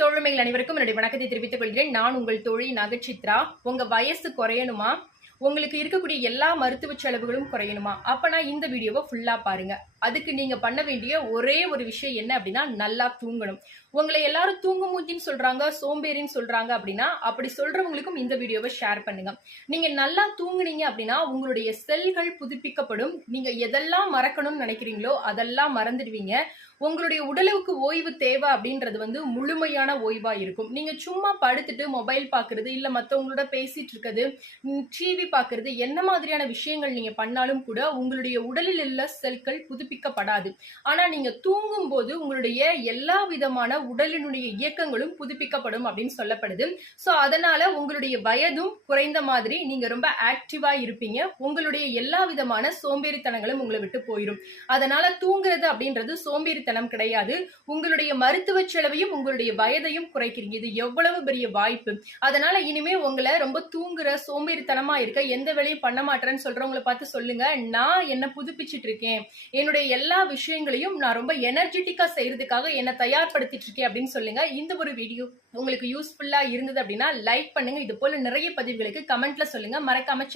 தோழமைகள் அனைவருக்கும் என்னுடைய வணக்கத்தை தெரிவித்துக் கொள்கிறேன். நான் உங்கள் தோழி நகச்சித்ரா. உங்க வயசு குறையணுமா? உங்களுக்கு இருக்கக்கூடிய எல்லா மருத்துவ செலவுகளும் குறையணுமா? அப்பனா இந்த வீடியோவை ஃபுல்லா பாருங்க. அதுக்கு நீங்க பண்ண வேண்டிய ஒரே ஒரு விஷயம் என்ன அப்படின்னா, நல்லா தூங்கணும். உங்களை எல்லாரும் தூங்கு மூஞ்சின்னு சொல்றாங்க, சோம்பேறின்னு சொல்றாங்க அப்படின்னா, அப்படி சொல்றவங்களுக்கும் இந்த வீடியோவை ஷேர் பண்ணுங்க. நீங்க நல்லா தூங்குனீங்க அப்படின்னா உங்களுடைய செல்கள் புதுப்பிக்கப்படும். நீங்க எதெல்லாம் மறக்கணும்னு நினைக்கிறீங்களோ அதெல்லாம் மறந்துடுவீங்க. உங்களுடைய உடலுக்கு ஓய்வு தேவை அப்படின்றது முழுமையான ஓய்வா இருக்கும். நீங்க சும்மா படுத்துட்டு மொபைல் பாக்குறது, இல்ல மத்தவங்களோட பேசிட்டு இருக்கிறது, டிவி பாக்குறது, என்ன மாதிரியான விஷயங்கள் நீங்க பண்ணாலும் கூட உங்களுடைய உடலில் உள்ள செல்கள் புதுப்பிக்கப்படாது. ஆனா நீங்க தூங்கும் போது உங்களுடைய எல்லா விதமான உடலினுடைய இயக்கங்களும் புதுப்பிக்கப்படும் அப்படின்னு சொல்லப்படுது. சோ அதனால உங்களுடைய வயதும் குறைந்த மாதிரி நீங்க ரொம்ப ஆக்டிவா இருப்பீங்க. உங்களுடைய எல்லா விதமான சோம்பேறித்தனங்களும் உங்களை விட்டு போயிடும். அதனால தூங்குறது அப்படின்றது சோம்பேறித்தனம் கிடையாது. உங்களுடைய மருத்துவ செலவையும் உங்களுடைய வயதையும் குறைக்கிறீங்க. இது எவ்வளவு பெரிய வாய்ப்பு. அதனால இனிமே உங்களை ரொம்ப தூங்குற சோம்பேறித்தனமா இருக்க, எந்த வேலையும் பண்ண மாட்டேன்னு சொல்றவங்களை பார்த்து சொல்லுங்க, நான் என்ன புதுப்பிச்சுட்டு இருக்கேன், என்னுடைய எல்லா விஷயங்களையும் நான் ரொம்ப எனர்ஜெட்டிக்கா செய்யறதுக்காக என்ன தயார்படுத்திட்டு இருக்கேன் அப்படின்னு சொல்லுங்க. இந்த ஒரு வீடியோ உங்களுக்கு யூஸ்ஃபுல்லா இருந்தது அப்படின்னா லைக் பண்ணுங்க. இது போல நிறைய பதிவுகளுக்கு கமெண்ட்ல சொல்லுங்க. மறக்காம